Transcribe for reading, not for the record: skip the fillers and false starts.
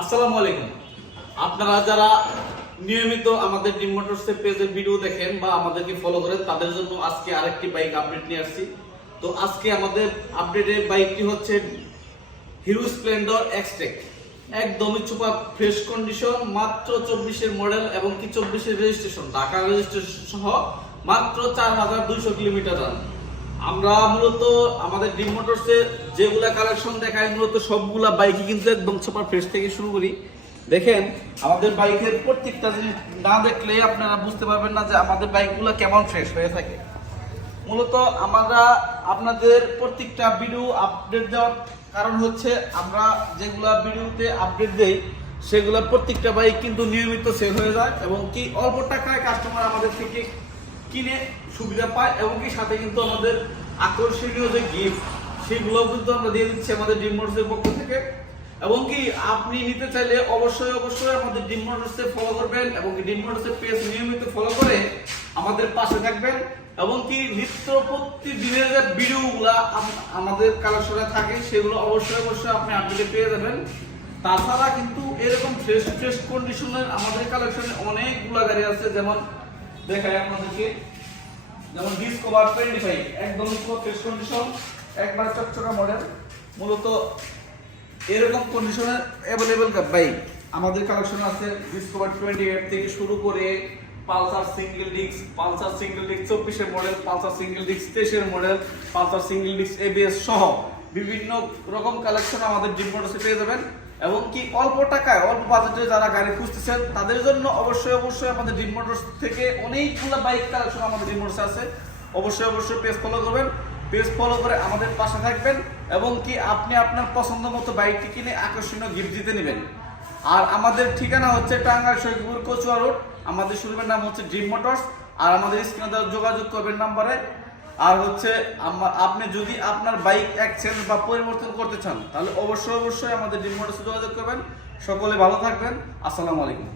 আসসালামু আলাইকুম। আপনারা যারা নিয়মিত আমাদের ড্রিম মোটরসের পেজের ভিডিও দেখেন বা আমাদেরকে ফলো করেন তাদের জন্য আজকে আরেকটি বাইক আপডেট নিয়ে আসছি। তো আজকে আমাদের আপডেটের বাইকটি হচ্ছে হিরো স্প্লেন্ডর এক্সটেক। একদমই সুপার ফ্রেশ কন্ডিশন, মাত্র 24-এর মডেল এবং কি 24-এর রেজিস্ট্রেশন, ঢাকা রেজিস্ট্রেশন সহ মাত্র 4200 কিলোমিটার রান। আমরা মূলত আমাদের ড্রিম মোটরসে যেগুলা কালেকশন দেখাই মূলত সবগুলা বাইকই কিন্তু একদম সুপার ফ্রেশ থেকে শুরু করি। দেখেন আমাদের বাইকের প্রত্যেকটা জিনিস না দেখলে আপনারা বুঝতে পারবেন না যে আমাদের বাইকগুলো কেমন ফ্রেশ হয়ে থাকে। মূলত আমরা আপনাদের প্রত্যেকটা ভিডিও আপডেট দেওয়ার কারণ হচ্ছে আমরা যেগুলা ভিডিওতে আপডেট দেই সেগুলা প্রত্যেকটা বাইক কিন্তু নিয়মিত সেল হয়ে যায় এবং কি অল্প টাকায় কাস্টমার আমাদের থেকে কিনে সুবিধা পায় এবং কি সাথে কিন্তু আমাদের আকর্ষণীয় যে গিফট সেগুলোও কিন্তু আমরা দিয়ে দিচ্ছি আমাদের ড্রিম মোটরসের পক্ষ থেকে। এবং কি আপনি নিতে চাইলে অবশ্যই আমাদের ড্রিম মোটরসে ফলো করবেন এবং কি ড্রিম মোটরসের পেজ নিয়মিত ফলো করে আমাদের পাশে থাকবেন এবং কি নিত্য প্রতিদিনের যে ভিডিওগুলা আমাদের কালেকশনে থাকে সেগুলো অবশ্যই আপনি আপডেটে পেয়ে যাবেন। তাছাড়া কিন্তু এরকম ফ্রেশ কন্ডিশনের আমাদের কালেকশনে অনেকগুলা গাড়ি আছে, যেমন দেখাই আপনাদেরকে, যেমন ডিসকভার 25 একদম ফ্রেশ কন্ডিশন, একবার চকচকা মডেল। মূলত এরকম কন্ডিশনের অ্যাভেলেবল বাইক আমাদের কালেকশনে আছে। ডিসকভার 28 থেকে শুরু করে পালসার সিঙ্গেল ডিস্ক 24-এর মডেল, পালসার সিঙ্গেল ডিস্ক 23-এর model, Pulsar single disc ABS সহ বিভিন্ন রকম কালেকশন আমাদের ড্রিম মোটরসে পেয়ে যাবেন। এবং কি অল্প টাকায় অল্প বাজেটে যারা গাড়ি খুঁজতেছেন তাদের জন্য অবশ্যই আমাদের ড্রিম মোটরস থেকে অনেকগুলো বাইক কালেকশন আমাদের ড্রিম মোটরসে আছে। অবশ্যই পেজ ফলো করবেন, পেজ ফলো করে আমাদের পাশে থাকবেন এবং কি আপনি আপনার পছন্দ মতো বাইকটি কিনে আকর্ষণীয় গিফট দিতে নেবেন। আর আমাদের ঠিকানা হচ্ছে টাঙ্গাইল সৈয়দপুর কচুয়া রোড। আমাদের শোরুমের নাম হচ্ছে ড্রিম মোটরস। আর আমাদের স্ক্রিনে যোগাযোগ করবেন নাম্বারে। আর হচ্ছে আপনি যদি আপনার বাইক এক্সচেঞ্জ বা পরিবর্তন করতে চান তাহলে অবশ্যই আমাদের ড্রিম মোটরসে যোগাযোগ করবেন। সকলে ভালো থাকবেন। আসসালামু আলাইকুম।